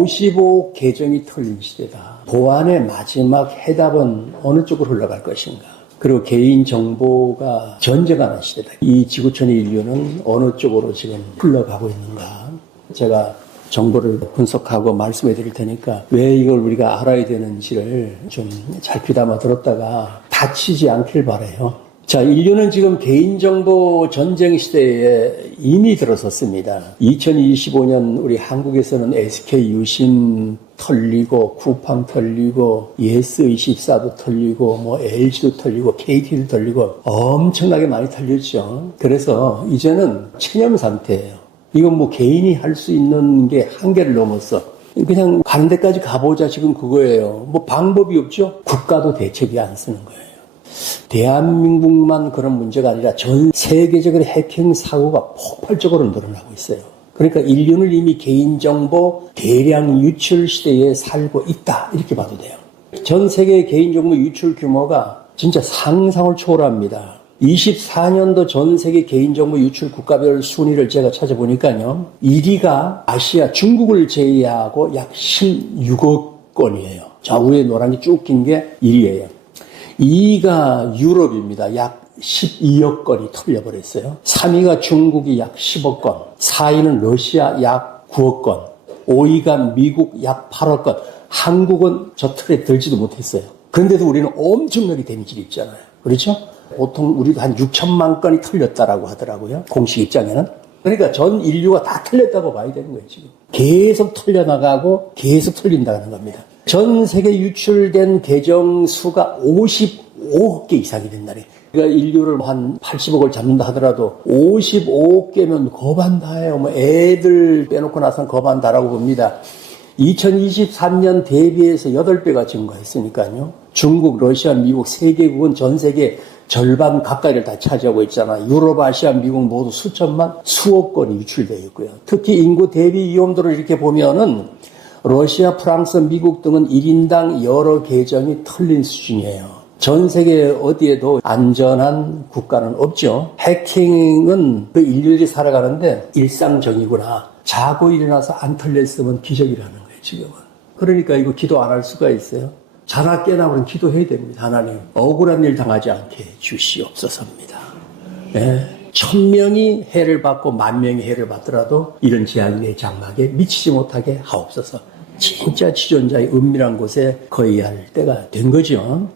55 계정이 털린 시대다. 보안의 마지막 해답은 어느 쪽으로 흘러갈 것인가? 그리고 개인 정보가 전쟁하는 시대다. 이 지구촌의 인류는 어느 쪽으로 지금 흘러가고 있는가? 제가 정보를 분석하고 말씀해 드릴 테니까 왜 이걸 우리가 알아야 되는지를 좀 잘 귀담아 들었다가 다치지 않길 바래요. 자, 인류는 지금 개인정보 전쟁 시대에 이미 들어섰습니다. 2025년 우리 한국에서는 SK 유심 털리고, 쿠팡 털리고, 예스24도 털리고, 뭐 LG도 털리고, KT도 털리고, 엄청나게 많이 털렸죠. 그래서 이제는 체념 상태예요. 이건 뭐 개인이 할 수 있는 게 한계를 넘었어. 그냥 가는 데까지 가보자 지금 그거예요. 뭐 방법이 없죠? 국가도 대책이 안 쓰는 거예요. 대한민국만 그런 문제가 아니라 전 세계적으로 해킹 사고가 폭발적으로 늘어나고 있어요. 그러니까 인류는 이미 개인정보 대량 유출 시대에 살고 있다. 이렇게 봐도 돼요. 전 세계 개인정보 유출 규모가 진짜 상상을 초월합니다. 24년도 전 세계 개인정보 유출 국가별 순위를 제가 찾아보니까요. 1위가 아시아 중국을 제외하고 약 16억 건이에요. 좌우에 노란 게쭉긴게 1위예요. 2위가 유럽입니다. 약 12억 건이 털려버렸어요. 3위가 중국이 약 10억 건, 4위는 러시아 약 9억 건, 5위가 미국 약 8억 건. 한국은 저 틀에 들지도 못했어요. 그런데도 우리는 엄청나게 데미지를 입잖아요. 그렇죠? 보통 우리도 한 6천만 건이 털렸다라고 하더라고요. 공식 입장에는. 그러니까 전 인류가 다 털렸다고 봐야 되는 거예요, 지금. 계속 털려나가고 계속 털린다는 겁니다. 전 세계 유출된 계정 수가 55억 개 이상이 된다네. 그러니까 인류를 한 80억을 잡는다 하더라도 55억 개면 거반다예요. 뭐 애들 빼놓고 나선 거반다라고 봅니다. 2023년 대비해서 8배가 증가했으니까요. 중국, 러시아, 미국 세 개국은 전 세계 절반 가까이를 다 차지하고 있잖아요. 유럽, 아시아, 미국 모두 수천만, 수억 건이 유출되어 있고요. 특히 인구 대비 위험도를 이렇게 보면은 러시아, 프랑스, 미국 등은 1인당 여러 계정이 털린 수준이에요. 전 세계 어디에도 안전한 국가는 없죠. 해킹은 그 일일이 살아가는데 일상적이구나. 자고 일어나서 안 털렸으면 기적이라는 거예요, 지금은. 그러니까 이거 기도 안 할 수가 있어요. 자나 깨나 그럼 기도해야 됩니다. 하나님, 억울한 일 당하지 않게 주시옵소서입니다. 예. 천 명이 해를 받고 만 명이 해를 받더라도 이런 재앙이 내 장막에 미치지 못하게 하옵소서. 진짜 지존자의 은밀한 곳에 거해야 할 때가 된 거죠.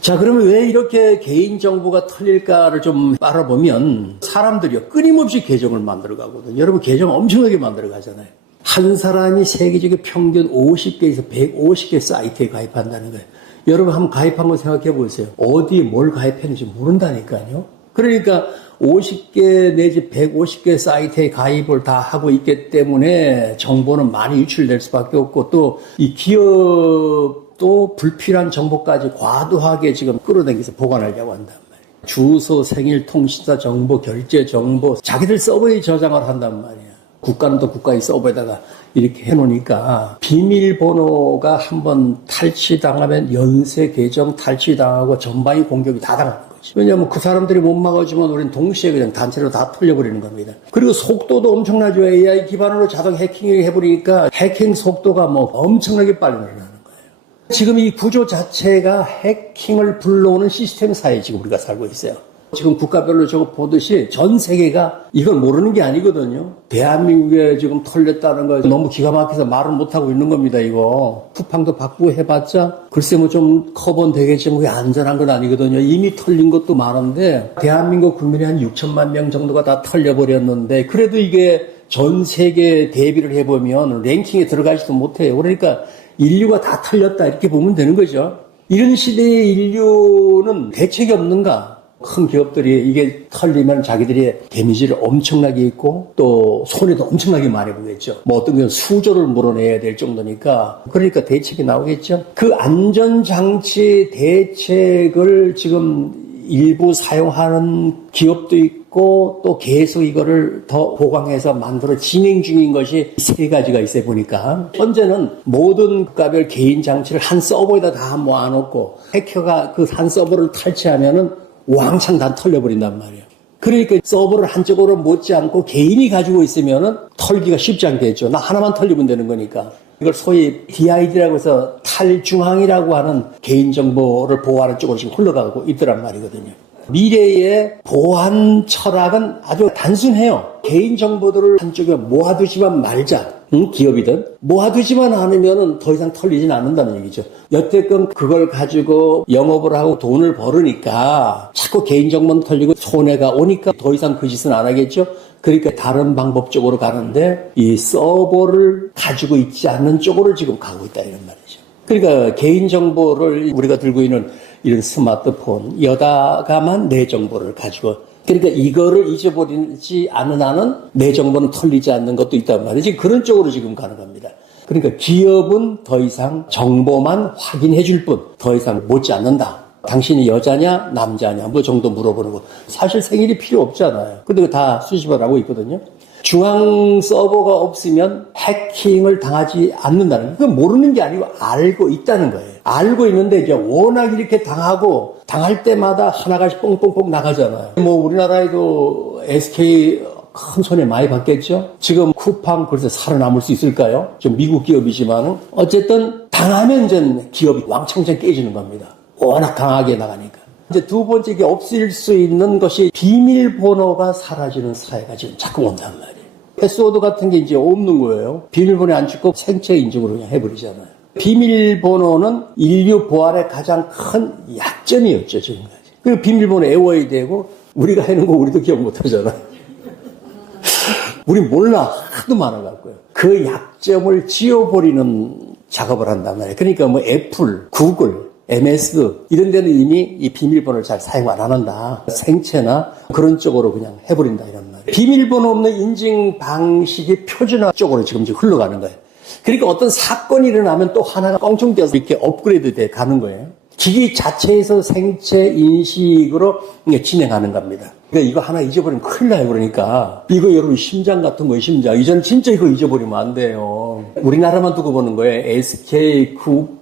자, 그러면 왜 이렇게 개인정보가 털릴까를 좀 알아보면 사람들이요, 끊임없이 계정을 만들어 가거든요. 여러분 계정 엄청나게 만들어 가잖아요. 한 사람이 세계적인 평균 50개에서 150개 사이트에 가입한다는 거예요. 여러분 한번 가입한 거 생각해 보세요. 어디에 뭘 가입했는지 모른다니까요. 그러니까 50개 내지 150개 사이트에 가입을 다 하고 있기 때문에 정보는 많이 유출될 수밖에 없고 또 이 기업도 불필요한 정보까지 과도하게 지금 끌어당겨서 보관하려고 한단 말이에요. 주소, 생일, 통신사 정보, 결제 정보, 자기들 서버에 저장을 한단 말이에요. 국가는 또 국가의 서버에다가 이렇게 해놓으니까 비밀번호가 한번 탈취당하면 연쇄 계정 탈취당하고 전방위 공격이 다 거지. 왜냐하면 그 사람들이 못 막아주면 우리는 동시에 그냥 단체로 다 털려버리는 겁니다. 그리고 속도도 엄청나죠. AI 기반으로 자동 해킹을 해버리니까 해킹 속도가 뭐 엄청나게 빨리 늘어나는 거예요. 지금 이 구조 자체가 해킹을 불러오는 시스템 사회에 지금 우리가 살고 있어요. 지금 국가별로 저거 보듯이 전 세계가 이걸 모르는 게 아니거든요. 대한민국에 지금 털렸다는 거 너무 기가 막혀서 말을 못하고 있는 겁니다, 이거. 쿠팡도 바꾸고 해봤자 글쎄 뭐 좀 커버는 되겠지만 그게 안전한 건 아니거든요. 이미 털린 것도 많은데 대한민국 국민이 한 6천만 명 정도가 다 털려버렸는데 그래도 이게 전 세계 대비를 해보면 랭킹에 들어가지도 못해요. 그러니까 인류가 다 털렸다 이렇게 보면 되는 거죠. 이런 시대의 인류는 대책이 없는가? 큰 기업들이 이게 털리면 자기들이 데미지를 엄청나게 입고 또 손해도 엄청나게 많이 보겠죠. 뭐 어떤 경우는 수조를 물어내야 될 정도니까 그러니까 대책이 나오겠죠. 그 안전장치 대책을 지금 일부 사용하는 기업도 있고 또 계속 이거를 더 보강해서 만들어 진행 중인 것이 세 가지가 있어 보니까 현재는 모든 국가별 개인 장치를 한 서버에다 다 모아놓고 해커가 그 한 서버를 탈취하면은 왕창 다 털려버린단 말이에요. 그러니까 서버를 한쪽으로 못지 않고 개인이 가지고 있으면은 털기가 쉽지 않겠죠. 나 하나만 털리면 되는 거니까. 이걸 소위 DID라고 해서 탈중앙이라고 하는 개인정보를 보호하는 쪽으로 지금 흘러가고 있더란 말이거든요. 미래의 보안 철학은 아주 단순해요. 개인정보들을 한쪽에 모아두지만 말자. 응? 기업이든 모아두지만 않으면 더 이상 털리진 않는다는 얘기죠. 여태껏 그걸 가지고 영업을 하고 돈을 벌으니까 자꾸 개인정보는 털리고 손해가 오니까 더 이상 그 짓은 안 하겠죠. 그러니까 다른 방법 쪽으로 가는데 이 서버를 가지고 있지 않는 쪽으로 지금 가고 있다 이런 말이죠. 그러니까 개인정보를 우리가 들고 있는 이런 스마트폰 여다가만 내 정보를 가지고 그러니까 이거를 잊어버리지 않은 한은 내 정보는 털리지 않는 것도 있단 말이에요. 지금 그런 쪽으로 지금 가는 겁니다. 그러니까 기업은 더 이상 정보만 확인해 줄 뿐 더 이상 묻지 않는다. 당신이 여자냐 남자냐 뭐 정도 물어보는 거 사실 생일이 필요 없잖아요. 근데 다 수집을 하고 있거든요. 중앙 서버가 없으면 해킹을 당하지 않는다는 그건 모르는 게 아니고 알고 있다는 거예요. 알고 있는데 이제 워낙 이렇게 당하고 당할 때마다 하나가씩 뽕뽕뽕 나가잖아요. 뭐 우리나라에도 SK 큰 손해 많이 받겠죠? 지금 쿠팡 그래서 살아남을 수 있을까요? 좀 미국 기업이지만 어쨌든 당하면 이제 기업이 왕창창 깨지는 겁니다. 워낙 강하게 나가니까. 이제 두 번째 게 없을 수 있는 것이 비밀번호가 사라지는 사회가 지금 자꾸 온단 말이에요. 패스워드 같은 게 이제 없는 거예요. 비밀번호 안 찍고 생체 인증으로 그냥 해버리잖아요. 비밀번호는 인류 보안의 가장 큰 약점이었죠, 지금까지. 그 비밀번호 외워야 되고, 우리가 해놓은 거 우리도 기억 못 하잖아요. 우리 몰라. 하도 많아갖고요. 그 약점을 지워버리는 작업을 한단 말이에요. 그러니까 뭐 애플, 구글, MS 이런 데는 이미 이 비밀번호를 잘 사용 안 한다. 생체나 그런 쪽으로 그냥 해버린다 이런 말이에요. 비밀번호 없는 인증 방식이 표준화 쪽으로 지금 흘러가는 거예요. 그러니까 어떤 사건이 일어나면 또 하나가 껑충 떼서 이렇게 업그레이드 돼 가는 거예요. 기기 자체에서 생체 인식으로 진행하는 겁니다. 그러니까 이거 하나 잊어버리면 큰일 나요, 그러니까. 이거 여러분 심장 같은 거 심장. 이전 진짜 이거 잊어버리면 안 돼요. 우리나라만 두고 보는 거예요. SK,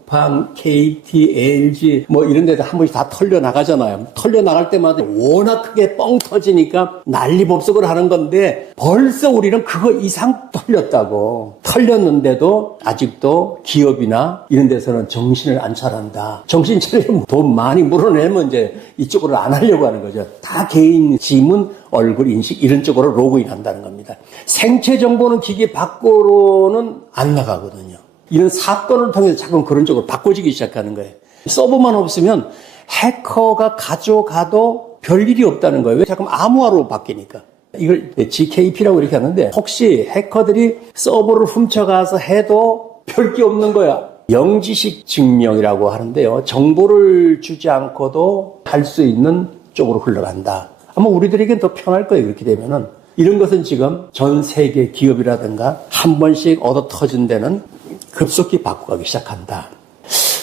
쿠팡, KT, LG 뭐 이런 데도 한 번씩 다 털려 나가잖아요. 털려 나갈 때마다 워낙 크게 뻥 터지니까 난리법석을 하는 건데 벌써 우리는 그거 이상 털렸다고. 털렸는데도 아직도 기업이나 이런 데서는 정신을 안 차린다. 정신 차리면 돈 많이 물어내면 이제 이쪽으로 안 하려고 하는 거죠. 다 개인 지문, 얼굴 인식 이런 쪽으로 로그인 한다는 겁니다. 생체 정보는 기계 밖으로는 안 나가거든요. 이런 사건을 통해서 자꾸 그런 쪽으로 바꿔지기 시작하는 거예요. 서버만 없으면 해커가 가져가도 별일이 없다는 거예요. 왜 자꾸 암호화로 바뀌니까. 이걸 GKP라고 이렇게 하는데 혹시 해커들이 서버를 훔쳐가서 해도 별게 없는 거야. 영지식 증명이라고 하는데요. 정보를 주지 않고도 할 수 있는 쪽으로 흘러간다. 아마 우리들에겐 더 편할 거예요. 그렇게 되면은. 이런 것은 지금 전 세계 기업이라든가 한 번씩 얻어 터진 데는 급속히 바꿔가기 시작한다.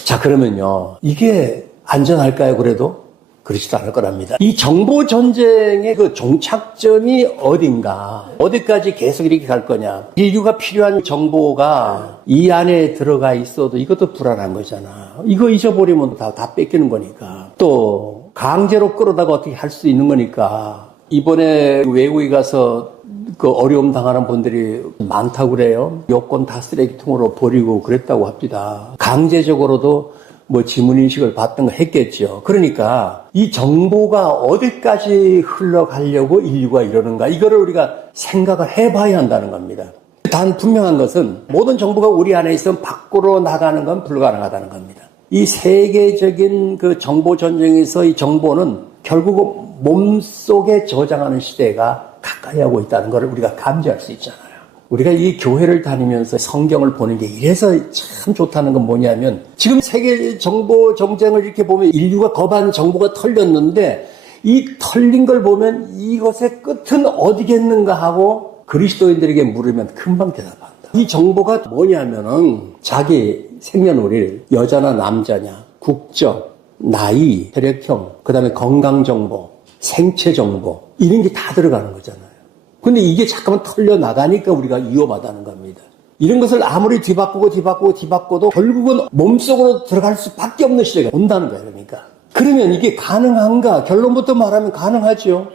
자, 그러면요. 이게 안전할까요, 그래도? 그렇지도 않을 거랍니다. 이 정보 전쟁의 그 종착점이 어딘가, 어디까지 계속 이렇게 갈 거냐. 인류가 필요한 정보가 이 안에 들어가 있어도 이것도 불안한 거잖아. 이거 잊어버리면 다, 다 뺏기는 거니까. 또, 강제로 끌어다가 어떻게 할 수 있는 거니까. 이번에 외국에 가서 그 어려움 당하는 분들이 많다고 그래요. 여권 다 쓰레기통으로 버리고 그랬다고 합니다. 강제적으로도 뭐 지문인식을 받던 거 했겠죠. 그러니까 이 정보가 어디까지 흘러가려고 인류가 이러는가. 이거를 우리가 생각을 해봐야 한다는 겁니다. 단 분명한 것은 모든 정보가 우리 안에 있으면 밖으로 나가는 건 불가능하다는 겁니다. 이 세계적인 그 정보 전쟁에서 이 정보는 결국 몸속에 저장하는 시대가 가까이 하고 있다는 것을 우리가 감지할 수 있잖아요. 우리가 이 교회를 다니면서 성경을 보는 게 이래서 참 좋다는 건 뭐냐면 지금 세계 정보 정쟁을 이렇게 보면 인류가 거반 정보가 털렸는데 이 털린 걸 보면 이것의 끝은 어디겠는가 하고 그리스도인들에게 물으면 금방 대답한다. 이 정보가 뭐냐면은 자기 생년월일, 여자나 남자냐, 국적, 나이, 혈액형, 그 다음에 건강 정보, 생체 정보, 이런 게 다 들어가는 거잖아요. 근데 이게 잠깐만 털려 나가니까 우리가 위험하다는 겁니다. 이런 것을 아무리 뒤바꾸고 뒤바꾸고 뒤바꿔도 결국은 몸속으로 들어갈 수밖에 없는 시대가 온다는 거예요. 그러니까. 그러면 이게 가능한가? 결론부터 말하면 가능하죠.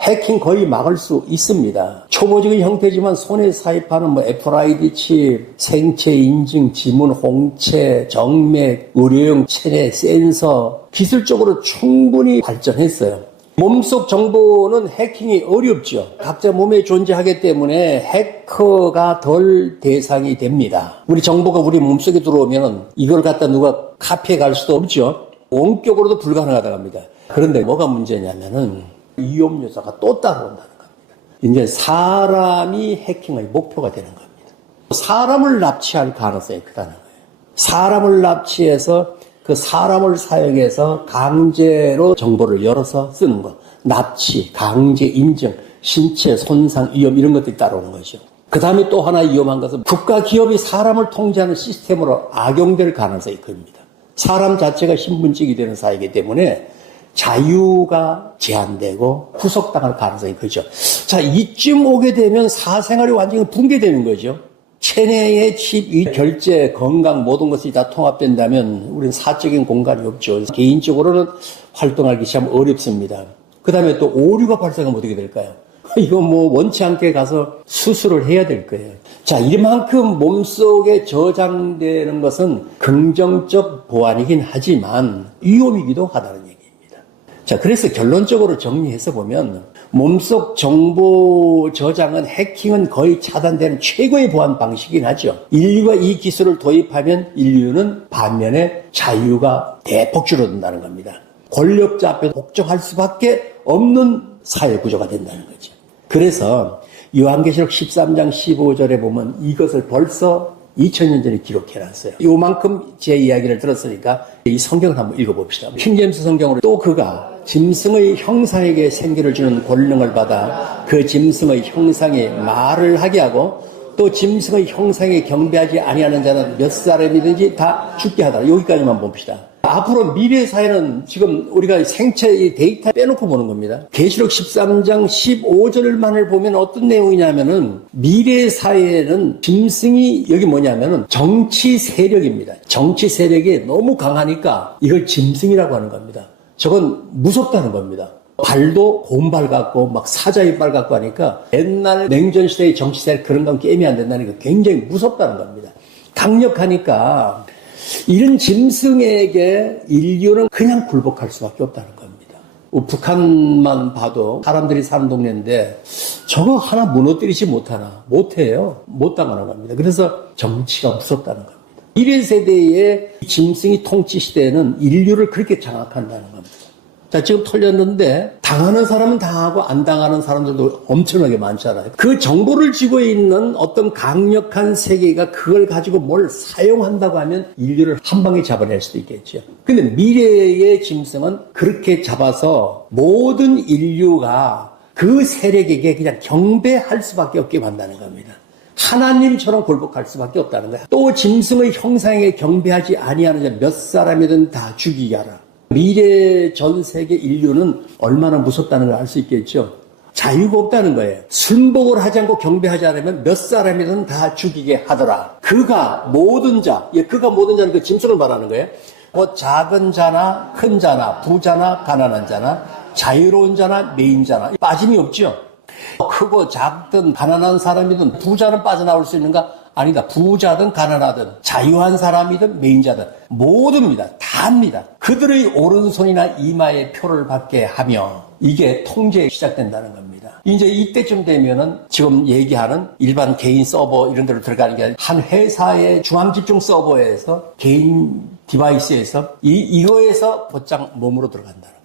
해킹 거의 막을 수 있습니다. 초보적인 형태지만 손에 사입하는 뭐 FRID 칩, 생체 인증, 지문 홍채, 정맥, 의료용 체내 센서 기술적으로 충분히 발전했어요. 몸속 정보는 해킹이 어렵죠. 각자 몸에 존재하기 때문에 해커가 덜 대상이 됩니다. 우리 정보가 우리 몸속에 들어오면 이걸 갖다 누가 카피해 갈 수도 없죠. 원격으로도 불가능하다고 합니다. 그런데 뭐가 문제냐면은 위험 요소가 또 따라온다는 겁니다. 이제 사람이 해킹의 목표가 되는 겁니다. 사람을 납치할 가능성이 크다는 거예요. 사람을 납치해서 그 사람을 사용해서 강제로 정보를 열어서 쓰는 것. 납치, 강제 인증, 신체 손상 위험 이런 것들이 따라오는 거죠. 그 다음에 또 하나 위험한 것은 국가 기업이 사람을 통제하는 시스템으로 악용될 가능성이 큽니다. 사람 자체가 신분직이 되는 사회이기 때문에 자유가 제한되고 구속당할 가능성이 크죠. 자, 이쯤 오게 되면 사생활이 완전히 붕괴되는 거죠. 체내의 칩, 이 결제, 건강 모든 것이 다 통합된다면 우리는 사적인 공간이 없죠. 개인적으로는 활동하기 참 어렵습니다. 그 다음에 또 오류가 발생하면 어떻게 될까요? 이거 뭐 원치 않게 가서 수술을 해야 될 거예요. 자, 이만큼 몸속에 저장되는 것은 긍정적 보안이긴 하지만 위험이기도 하다는. 자, 그래서 결론적으로 정리해서 보면 몸속 정보 저장은 해킹은 거의 차단되는 최고의 보안 방식이긴 하죠. 인류가 이 기술을 도입하면 인류는 반면에 자유가 대폭 줄어든다는 겁니다. 권력자 앞에 복종할 수밖에 없는 사회 구조가 된다는 거죠. 그래서 요한계시록 13장 15절에 보면 이것을 벌써 2000년 전에 기록해놨어요. 요만큼 제 이야기를 들었으니까 이 성경을 한번 읽어봅시다. 킹제임스 성경으로 또 그가 짐승의 형상에게 생기를 주는 권능을 받아 그 짐승의 형상에 말을 하게 하고 또 짐승의 형상에 경배하지 아니하는 자는 몇 사람이든지 다 죽게 하더라. 여기까지만 봅시다. 앞으로 미래 사회는 지금 우리가 생체 이 데이터 빼놓고 보는 겁니다. 계시록 13장 15절만을 보면 어떤 내용이냐면은 미래 사회에는 짐승이 여기 뭐냐면은 정치 세력입니다. 정치 세력이 너무 강하니까 이걸 짐승이라고 하는 겁니다. 저건 무섭다는 겁니다. 발도 곰발 같고 막 사자 이빨 같고 하니까 옛날 냉전 시대의 정치사에 그런 건 게임이 안 된다니까 굉장히 무섭다는 겁니다. 강력하니까 이런 짐승에게 인류는 그냥 굴복할 수밖에 없다는 겁니다. 북한만 봐도 사람들이 사는 동네인데 저거 하나 무너뜨리지 못하나 못해요. 못 당하는 겁니다. 그래서 정치가 무섭다는 거예요. 1인 세대의 짐승이 통치 시대에는 인류를 그렇게 장악한다는 겁니다. 자, 지금 털렸는데 당하는 사람은 당하고 안 당하는 사람들도 엄청나게 많잖아요. 그 정보를 쥐고 있는 어떤 강력한 세계가 그걸 가지고 뭘 사용한다고 하면 인류를 한 방에 잡아낼 수도 있겠죠. 근데 미래의 짐승은 그렇게 잡아서 모든 인류가 그 세력에게 그냥 경배할 수밖에 없게 만다는 겁니다. 하나님처럼 굴복할 수밖에 없다는 거야. 또 짐승의 형상에 경배하지 아니하는 자 몇 사람이든 다 죽이게 하라. 미래 전 세계 인류는 얼마나 무섭다는 걸 알 수 있겠죠. 자유가 없다는 거예요. 순복을 하지 않고 경배하지 않으면 몇 사람이든 다 죽이게 하더라. 그가 모든 자, 예, 그가 모든 자는 그 짐승을 말하는 거예요. 뭐 작은 자나 큰 자나 부자나 가난한 자나 자유로운 자나 메인 자나 빠짐이 없죠. 크고 작든 가난한 사람이든 부자는 빠져나올 수 있는가? 아니다. 부자든 가난하든 자유한 사람이든 메인자든 모두입니다. 다합니다. 그들의 오른손이나 이마에 표를 받게 하며 이게 통제에 시작된다는 겁니다. 이제 이때쯤 되면은 지금 얘기하는 일반 개인 서버 이런 데로 들어가는 게 아니라 한 회사의 중앙 집중 서버에서 개인 디바이스에서 이, 이거에서 곧장 몸으로 들어간다는 겁니다.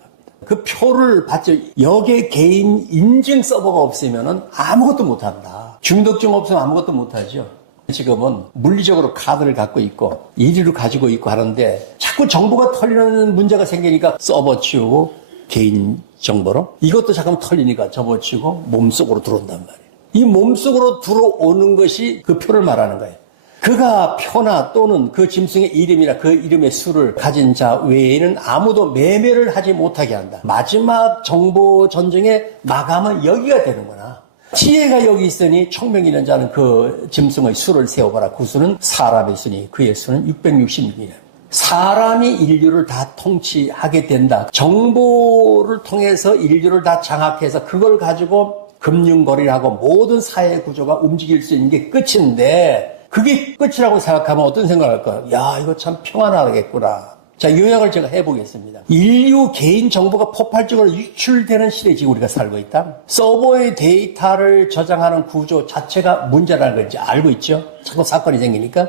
그 표를 받죠. 여기에 개인 인증 서버가 없으면은 아무것도 못한다. 중독증 없으면 아무것도 못하죠. 지금은 물리적으로 카드를 갖고 있고 이리로 가지고 있고 하는데 자꾸 정보가 털리는 문제가 생기니까 서버 치우고 개인 정보로 이것도 잠깐 털리니까 접어치고 몸속으로 들어온단 말이에요. 이 몸속으로 들어오는 것이 그 표를 말하는 거예요. 그가 표나 또는 그 짐승의 이름이나 그 이름의 수를 가진 자 외에는 아무도 매매를 하지 못하게 한다. 마지막 정보 전쟁의 마감은 여기가 되는구나. 지혜가 여기 있으니 총명 있는 자는 그 짐승의 수를 세워봐라. 그 수는 사람의 수니 그의 수는 660이라. 사람이 인류를 다 통치하게 된다. 정보를 통해서 인류를 다 장악해서 그걸 가지고 금융거래하고 모든 사회 구조가 움직일 수 있는 게 끝인데 그게 끝이라고 생각하면 어떤 생각을 할까요? 야, 이거 참 평안하겠구나. 자, 요약을 제가 해보겠습니다. 인류 개인 정보가 폭발적으로 유출되는 시대에 지금 우리가 살고 있다. 서버의 데이터를 저장하는 구조 자체가 문제라는 걸 이제 알고 있죠. 자꾸 사건이 생기니까.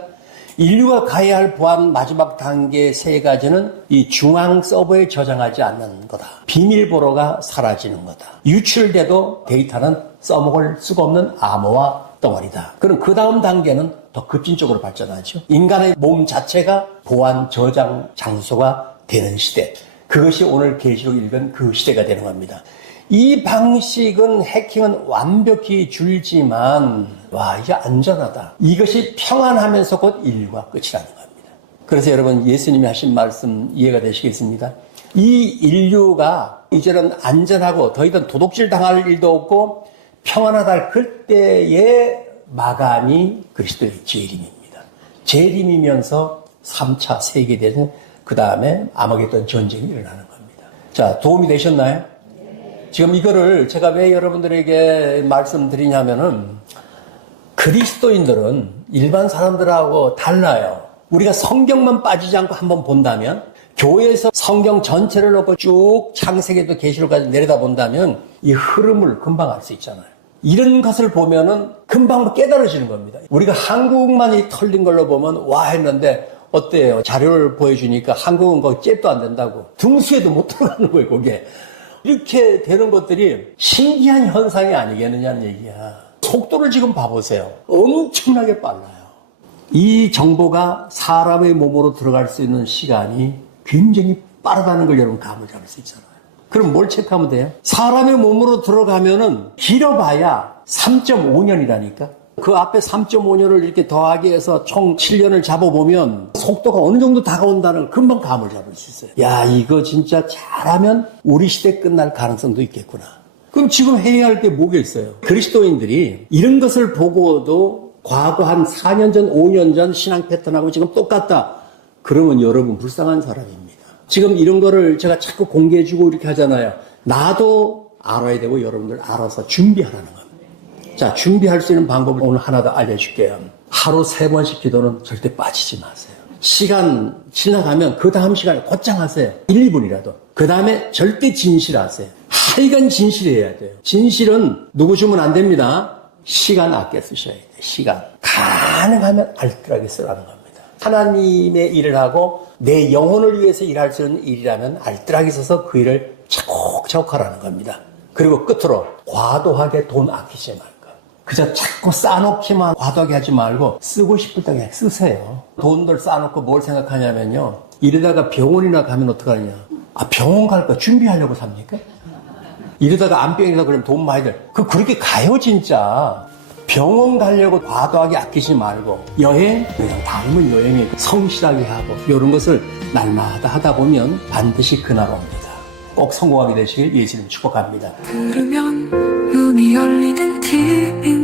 인류가 가야 할 보안 마지막 단계 세 가지는 이 중앙 서버에 저장하지 않는 거다. 비밀번호가 사라지는 거다. 유출돼도 데이터는 써먹을 수가 없는 암호화 덩어리다. 그럼 그 다음 단계는 더 급진적으로 발전하죠. 인간의 몸 자체가 보안 저장 장소가 되는 시대. 그것이 오늘 계시록 읽은 그 시대가 되는 겁니다. 이 방식은 해킹은 완벽히 줄지만 와 이게 안전하다. 이것이 평안하면서 곧 인류가 끝이라는 겁니다. 그래서 여러분 예수님이 하신 말씀 이해가 되시겠습니다. 이 인류가 이제는 안전하고 더 이상 도둑질 당할 일도 없고 평안하다 할 그때의 마감이 그리스도의 재림입니다. 재림이면서 3차 세계대전 그 다음에 아마겟돈 전쟁이 일어나는 겁니다. 자 도움이 되셨나요? 지금 이거를 제가 왜 여러분들에게 말씀드리냐면은 그리스도인들은 일반 사람들하고 달라요. 우리가 성경만 빠지지 않고 한번 본다면 교회에서 성경 전체를 놓고 쭉 창세기도 계시록까지 내려다 본다면 이 흐름을 금방 알 수 있잖아요. 이런 것을 보면은 금방 깨달아지는 겁니다. 우리가 한국만이 털린 걸로 보면 와 했는데 어때요? 자료를 보여주니까 한국은 거기 잽도 안 된다고 등수에도 못 들어가는 거예요, 그게. 이렇게 되는 것들이 신기한 현상이 아니겠느냐는 얘기야. 속도를 지금 봐보세요. 엄청나게 빨라요. 이 정보가 사람의 몸으로 들어갈 수 있는 시간이 굉장히 빠르다는 걸 여러분 감을 잡을 수 있잖아요. 그럼 뭘 체크하면 돼요? 사람의 몸으로 들어가면은 길어봐야 3.5년이라니까. 그 앞에 3.5년을 이렇게 더하기 해서 총 7년을 잡아보면 속도가 어느 정도 다가온다는 걸 금방 감을 잡을 수 있어요. 야, 이거 진짜 잘하면 우리 시대 끝날 가능성도 있겠구나. 그럼 지금 해야 할 게 뭐가 있어요? 그리스도인들이 이런 것을 보고도 과거 한 4년 전, 5년 전 신앙 패턴하고 지금 똑같다. 그러면 여러분 불쌍한 사람입니다. 지금 이런 거를 제가 자꾸 공개해주고 이렇게 하잖아요. 나도 알아야 되고 여러분들 알아서 준비하라는 겁니다. 자, 준비할 수 있는 방법을 오늘 하나 더 알려줄게요. 하루 세 번씩 기도는 절대 빠지지 마세요. 시간 지나가면 그 다음 시간에 곧장 하세요. 1, 2분이라도. 그 다음에 절대 진실하세요. 하여간 진실해야 돼요. 진실은 누구 주면 안 됩니다. 시간 아껴 쓰셔야 돼요. 시간. 가능하면 알뜰하게 쓰라는 겁니다. 하나님의 일을 하고 내 영혼을 위해서 일할 수 있는 일이라면 알뜰하게 써서 그 일을 차곡차곡 하라는 겁니다. 그리고 끝으로 과도하게 돈 아끼지 말고 그저 자꾸 쌓아놓기만 과도하게 하지 말고 쓰고 싶을 때 그냥 쓰세요. 돈들 쌓아놓고 뭘 생각하냐면요. 이러다가 병원이나 가면 어떡하냐. 아, 병원 갈 거 준비하려고 삽니까? 이러다가 암병이다 그러면 돈 많이 들. 그 그렇게 가요 진짜. 병원 가려고 과도하게 아끼지 말고 여행 그냥 다니면 여행에 성실하게 하고 이런 것을 날마다 하다 보면 반드시 그날 옵니다. 꼭 성공하게 되시길 예수님 축복합니다. 들으면 문이 열리는 TV는